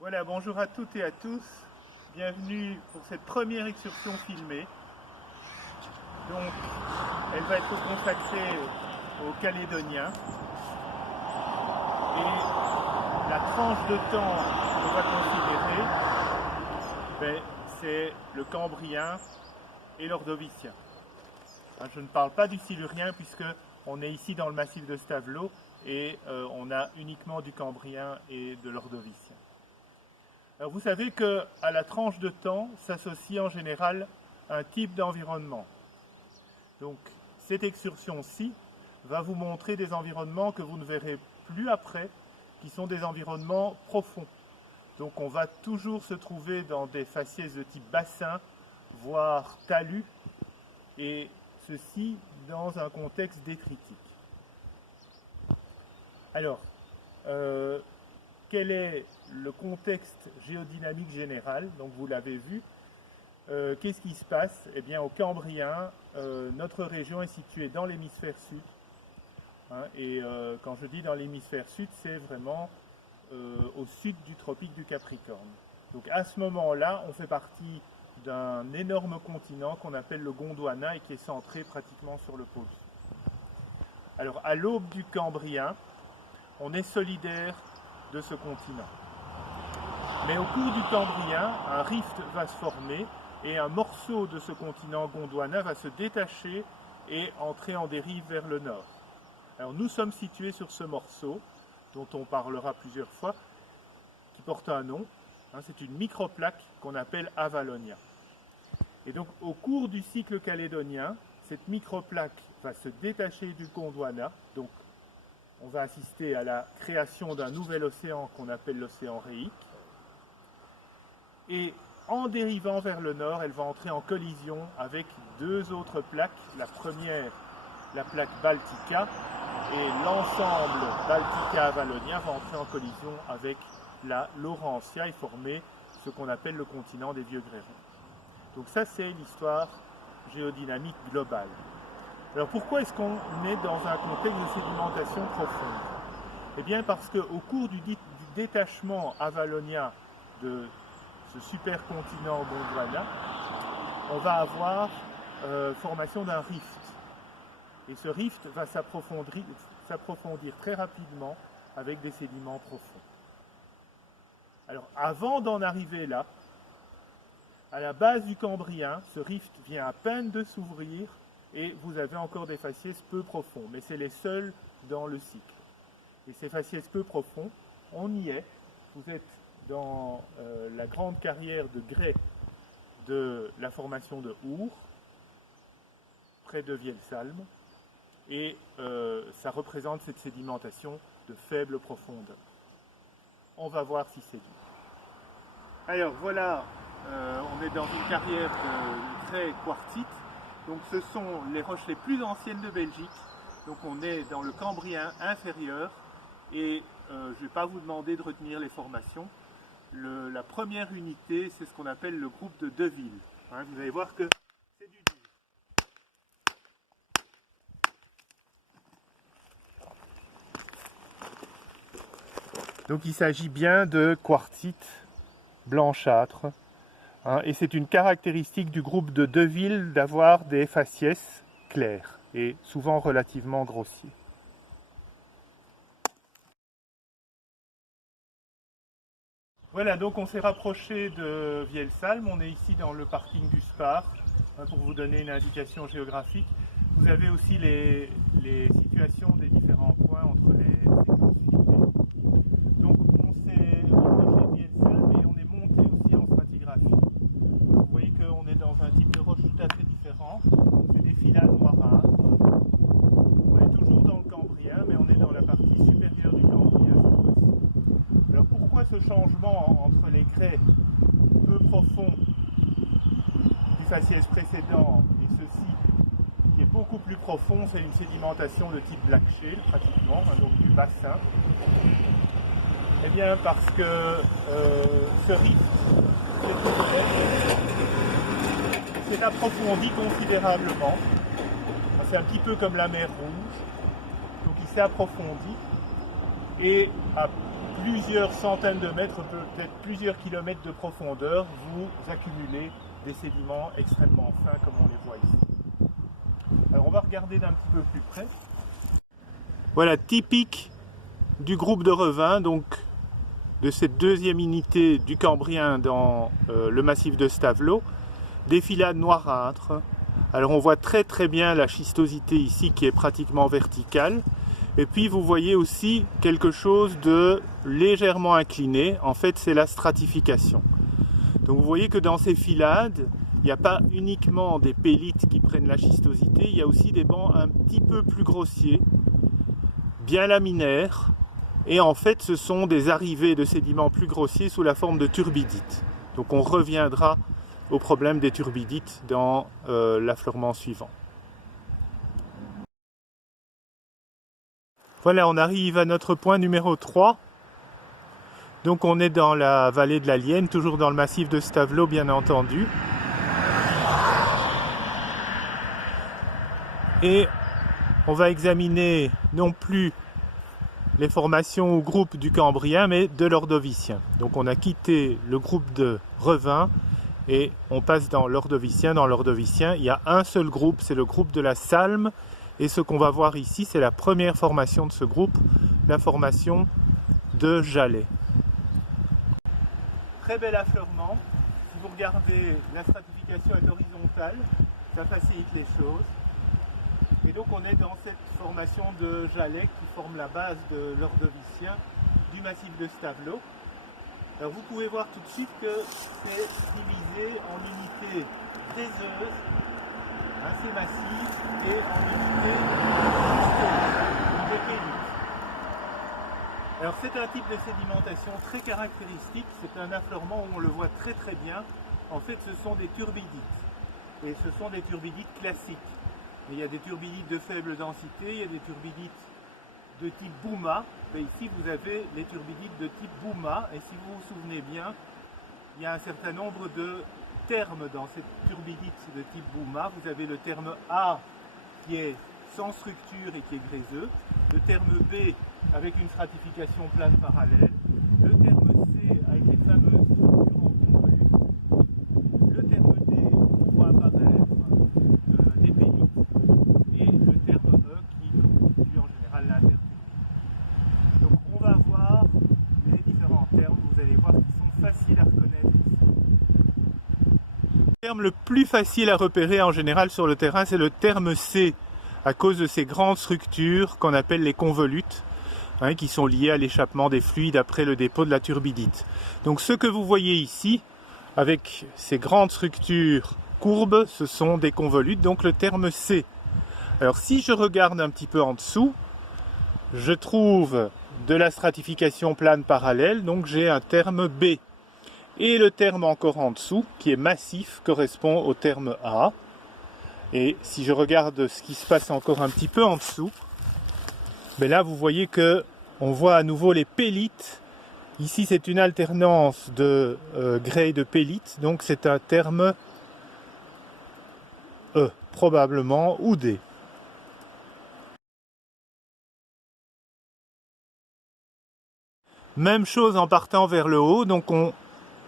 Voilà, bonjour à toutes et à tous. Bienvenue pour cette première excursion filmée. Donc, elle va être consacrée aux Calédoniens. Et la tranche de temps qu'on va considérer, c'est le Cambrien et l'Ordovicien. Je ne parle pas du Silurien puisque on est ici dans le massif de Stavelot et on a uniquement du Cambrien et de l'Ordovicien. Alors vous savez qu'à la tranche de temps s'associe en général un type d'environnement. Donc cette excursion-ci va vous montrer des environnements que vous ne verrez plus après, qui sont des environnements profonds. Donc on va toujours se trouver dans des faciès de type bassin, voire talus, et ceci dans un contexte détritique. Alors, quel est le contexte géodynamique général? Donc vous l'avez vu. Qu'est-ce qui se passe? Eh bien, au Cambrien, notre région est située dans l'hémisphère sud. Et quand je dis dans l'hémisphère sud, c'est vraiment au sud du tropique du Capricorne. Donc à ce moment-là, on fait partie d'un énorme continent qu'on appelle le Gondwana et qui est centré pratiquement sur le pôle sud. Alors à l'aube du Cambrien, on est solidaire de ce continent. Mais au cours du Cambrien, un rift va se former et un morceau de ce continent Gondwana va se détacher et entrer en dérive vers le nord. Alors nous sommes situés sur ce morceau, dont on parlera plusieurs fois, qui porte un nom. C'est une microplaque qu'on appelle Avalonia. Et donc au cours du cycle calédonien, cette microplaque va se détacher du Gondwana. Donc on va assister à la création d'un nouvel océan qu'on appelle l'océan Réique. Et en dérivant vers le nord, elle va entrer en collision avec deux autres plaques. La première, la plaque Baltica, et l'ensemble Baltica-Avalonia va entrer en collision avec la Laurentia et former ce qu'on appelle le continent des vieux grégons. Donc ça, c'est l'histoire géodynamique globale. Alors pourquoi est-ce qu'on est dans un contexte de sédimentation profonde? Eh bien parce qu'au cours du détachement avalonien de ce supercontinent Gondwana, on va avoir formation d'un rift. Et ce rift va s'approfondir très rapidement avec des sédiments profonds. Alors avant d'en arriver là, à la base du Cambrien, ce rift vient à peine de s'ouvrir et vous avez encore des faciès peu profonds, mais c'est les seuls dans le cycle. Et ces faciès peu profonds, on y est. Vous êtes dans la grande carrière de grès de la formation de Our, près de Vielsalm, et ça représente cette sédimentation de faible profondeur. On va voir si c'est dur. Alors voilà, on est dans une carrière de grès quartzite. Donc ce sont les roches les plus anciennes de Belgique. Donc on est dans le Cambrien inférieur et je ne vais pas vous demander de retenir les formations. La première unité, c'est ce qu'on appelle le groupe de Deville. Vous allez voir que c'est du dur. Donc il s'agit bien de quartzite blanchâtre. Et c'est une caractéristique du groupe de Deville d'avoir des faciès clairs et souvent relativement grossiers. Voilà, donc on s'est rapproché de Vielsalm, on est ici dans le parking du Spar, pour vous donner une indication géographique. Vous avez aussi les situations des différents points entre les séquences filmées. Donc on s'est rapproché de Vielsalm et on est monté aussi en stratigraphie. Vous voyez qu'on est dans un type de roche tout à fait différent, c'est des filades noirâtres. On est toujours dans le Cambrien, mais on est dans la partie supérieure du Cambrien cette fois-ci. Alors pourquoi ce changement entre les grès peu profonds du faciès précédent et ceci qui est beaucoup plus profond? C'est une sédimentation de type black shale pratiquement, donc du bassin. Eh bien parce que ce rift s'est approfondi considérablement. C'est un petit peu comme la mer Rouge. Donc il s'est approfondi et a plusieurs centaines de mètres, peut-être plusieurs kilomètres de profondeur, vous accumulez des sédiments extrêmement fins comme on les voit ici. Alors on va regarder d'un petit peu plus près. Voilà, typique du groupe de Revin, donc de cette deuxième unité du Cambrien dans le massif de Stavelot, des filades noirâtres. Alors on voit très bien la schistosité ici qui est pratiquement verticale. Et puis vous voyez aussi quelque chose de légèrement incliné. En fait, c'est la stratification. Donc vous voyez que dans ces filades, il n'y a pas uniquement des pélites qui prennent la schistosité, il y a aussi des bancs un petit peu plus grossiers, bien laminaires. Et en fait, ce sont des arrivées de sédiments plus grossiers sous la forme de turbidites. Donc on reviendra au problème des turbidites dans l'affleurement suivant. Voilà, on arrive à notre point numéro 3. Donc on est dans la vallée de la Lienne, toujours dans le massif de Stavelot, bien entendu. Et on va examiner non plus les formations ou groupes du Cambrien, mais de l'Ordovicien. Donc on a quitté le groupe de Revin et on passe dans l'Ordovicien. Dans l'Ordovicien, il y a un seul groupe, c'est le groupe de la Salme. Et ce qu'on va voir ici, c'est la première formation de ce groupe, la formation de Jalais. Très bel affleurement. Si vous regardez, la stratification est horizontale, ça facilite les choses. Et donc on est dans cette formation de Jalais qui forme la base de l'Ordovicien du massif de Stavelot. Alors vous pouvez voir tout de suite que c'est divisé en unités gréseuses, assez massives, et en unités de pénites. Alors c'est un type de sédimentation très caractéristique, c'est un affleurement où on le voit très bien. En fait ce sont des turbidites, et ce sont des turbidites classiques. Il y a des turbidites de faible densité, il y a des turbidites de type Bouma. Mais ici vous avez les turbidites de type Bouma, et si vous vous souvenez bien, il y a un certain nombre de termes dans cette turbidite de type Bouma. Vous avez le terme A qui est sans structure et qui est gréseux, le terme B avec une stratification plane parallèle, le terme C avec les fameuses structures en convolute, le terme D où on voit apparaître des pénites, et le terme E qui constitue en général l'intertérie. Donc on va voir les différents termes, vous allez voir qu'ils sont faciles à reconnaître ici. Le terme le plus facile à repérer en général sur le terrain, c'est le terme C, à cause de ces grandes structures qu'on appelle les convolutes, qui sont liées à l'échappement des fluides après le dépôt de la turbidite. Donc ce que vous voyez ici, avec ces grandes structures courbes, ce sont des convolutes, donc le terme C. Alors si je regarde un petit peu en dessous, je trouve de la stratification plane parallèle, donc j'ai un terme B. Et le terme encore en dessous, qui est massif, correspond au terme A. Et si je regarde ce qui se passe encore un petit peu en dessous, ben là vous voyez que on voit à nouveau les pélites. Ici c'est une alternance de grès et de pélites, donc c'est un terme E, probablement, ou D. Même chose en partant vers le haut, donc on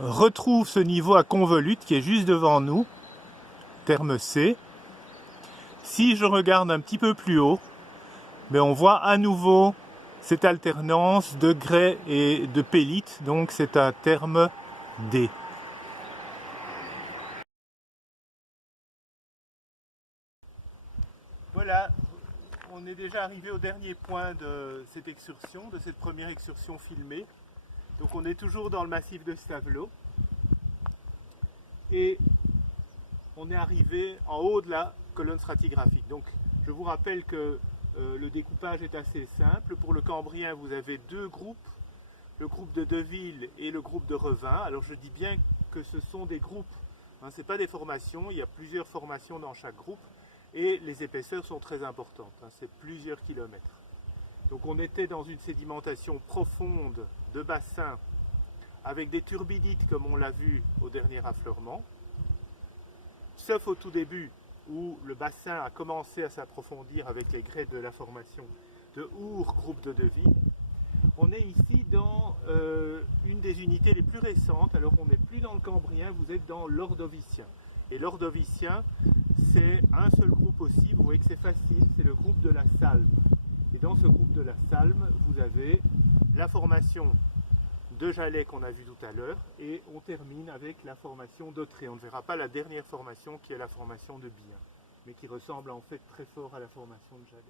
retrouve ce niveau à convolute qui est juste devant nous, terme C. Si je regarde un petit peu plus haut, mais on voit à nouveau cette alternance de grès et de pélites, donc c'est un terme D. Voilà, on est déjà arrivé au dernier point de cette excursion, de cette première excursion filmée. Donc on est toujours dans le massif de Stavelot. Et on est arrivé en haut de la colonne stratigraphique. Donc je vous rappelle que le découpage est assez simple. Pour le Cambrien, vous avez deux groupes, le groupe de Deville et le groupe de Revin. Alors je dis bien que ce sont des groupes, ce n'est pas des formations, il y a plusieurs formations dans chaque groupe et les épaisseurs sont très importantes, c'est plusieurs kilomètres. Donc on était dans une sédimentation profonde de bassin avec des turbidites comme on l'a vu au dernier affleurement, sauf au tout début où le bassin a commencé à s'approfondir avec les grès de la formation de Our, groupe de Deville. On on est ici dans une des unités les plus récentes. Alors on n'est plus dans le Cambrien, vous êtes dans l'Ordovicien. Et l'Ordovicien, c'est un seul groupe aussi, vous voyez que c'est facile, c'est le groupe de la Salme. Et dans ce groupe de la Salme, vous avez la formation de Jalais qu'on a vu tout à l'heure, et on termine avec la formation d'Autré. On ne verra pas la dernière formation qui est la formation de Bien, mais qui ressemble en fait très fort à la formation de Jalais.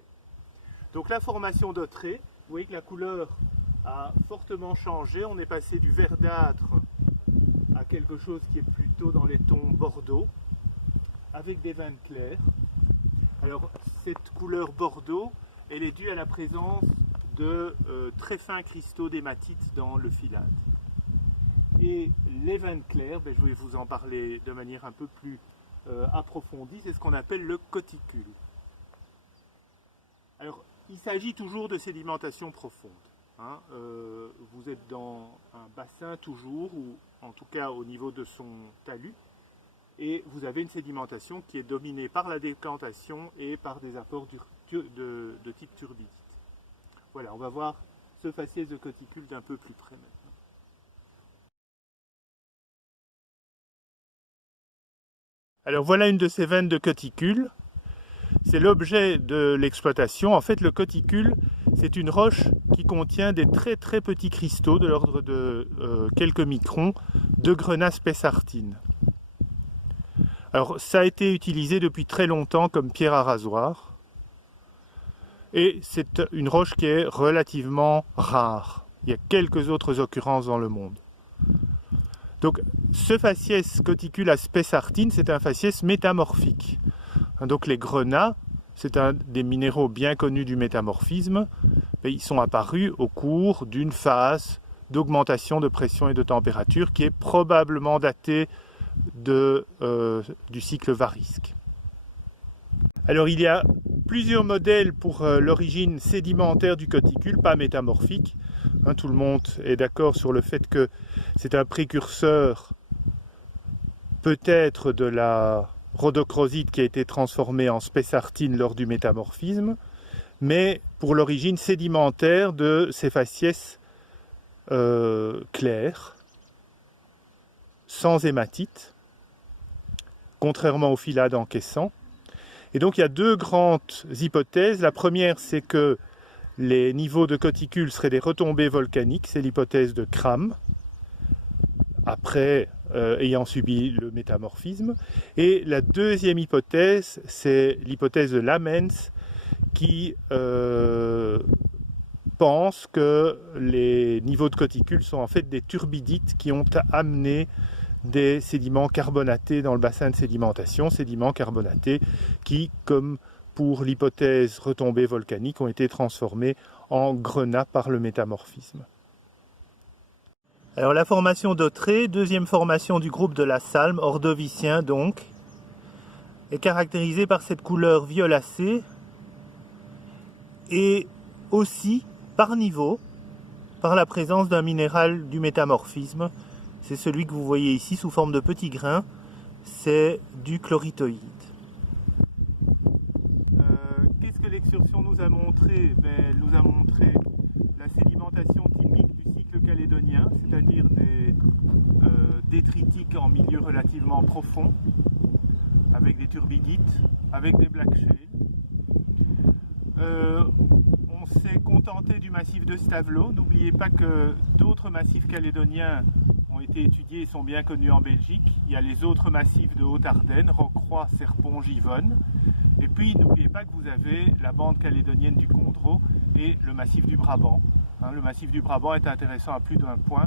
Donc la formation d'Autré, vous voyez que la couleur a fortement changé, on est passé du verdâtre à quelque chose qui est plutôt dans les tons bordeaux, avec des vins clairs. Alors cette couleur bordeaux, elle est due à la présence de très fins cristaux d'hématite dans le filade. Et les vins clairs, je vais vous en parler de manière un peu plus approfondie, c'est ce qu'on appelle le coticule. Alors il s'agit toujours de sédimentation profonde. Hein, vous êtes dans un bassin toujours, ou en tout cas au niveau de son talus, et vous avez une sédimentation qui est dominée par la décantation et par des apports de type turbidite. Voilà, on va voir ce faciès de coticule d'un peu plus près maintenant. Alors voilà une de ces veines de coticule. C'est l'objet de l'exploitation. En fait, le coticule, c'est une roche qui contient des très très petits cristaux de l'ordre de quelques microns de grenat spessartine. Alors, ça a été utilisé depuis très longtemps comme pierre à rasoir. Et c'est une roche qui est relativement rare. Il y a quelques autres occurrences dans le monde. Donc, ce faciès coticule à spessartine, c'est un faciès métamorphique. Donc les grenats, c'est un des minéraux bien connus du métamorphisme, mais ils sont apparus au cours d'une phase d'augmentation de pression et de température qui est probablement datée du cycle varisque. Alors il y a plusieurs modèles pour l'origine sédimentaire du coticule, pas métamorphique. Hein, tout le monde est d'accord sur le fait que c'est un précurseur peut-être de la rhodochrosite qui a été transformée en spessartine lors du métamorphisme, mais pour l'origine sédimentaire de ces faciès clairs, sans hématite, contrairement au filade encaissant. Et donc il y a deux grandes hypothèses. La première, c'est que les niveaux de coticule seraient des retombées volcaniques, c'est l'hypothèse de Cram, après ayant subi le métamorphisme. Et la deuxième hypothèse, c'est l'hypothèse de Lamens, qui pense que les niveaux de coticule sont en fait des turbidites qui ont amené des sédiments carbonatés dans le bassin de sédimentation, sédiments carbonatés qui, comme pour l'hypothèse retombée volcanique, ont été transformés en grenat par le métamorphisme. Alors la formation d'Autré, deuxième formation du groupe de la Salme, ordovicien donc, est caractérisée par cette couleur violacée et aussi par niveau, par la présence d'un minéral du métamorphisme. C'est celui que vous voyez ici sous forme de petits grains, c'est du chloritoïde. Qu'est-ce que l'excursion nous a montré? Elle nous a montré la sédimentation typique du cycle calédonien, c'est-à-dire des détritiques en milieu relativement profond, avec des turbidites, avec des black shale. On s'est contenté du massif de Stavelot. N'oubliez pas que d'autres massifs calédoniens ont été étudiés et sont bien connus en Belgique. Il y a les autres massifs de Haute-Ardenne, Rocroi, Serpon, Givonne. Et puis n'oubliez pas que vous avez la bande calédonienne du Condro et le massif du Brabant. Le massif du Brabant est intéressant à plus d'un point,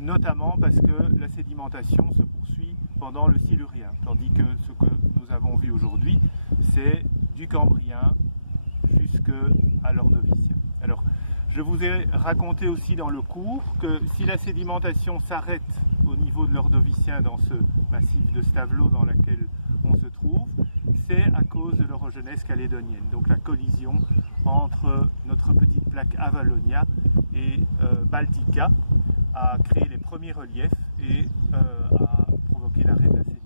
notamment parce que la sédimentation se poursuit pendant le Silurien, tandis que ce que nous avons vu aujourd'hui, c'est du Cambrien jusqu'à l'Ordovicien. Alors, je vous ai raconté aussi dans le cours que si la sédimentation s'arrête au niveau de l'Ordovicien dans ce massif de Stavelot dans lequel on se trouve, c'est à cause de l'orogenèse calédonienne, donc la collision entre notre petite plaque Avalonia et Baltica a créé les premiers reliefs et a provoqué l'arrêt de la sédimentation.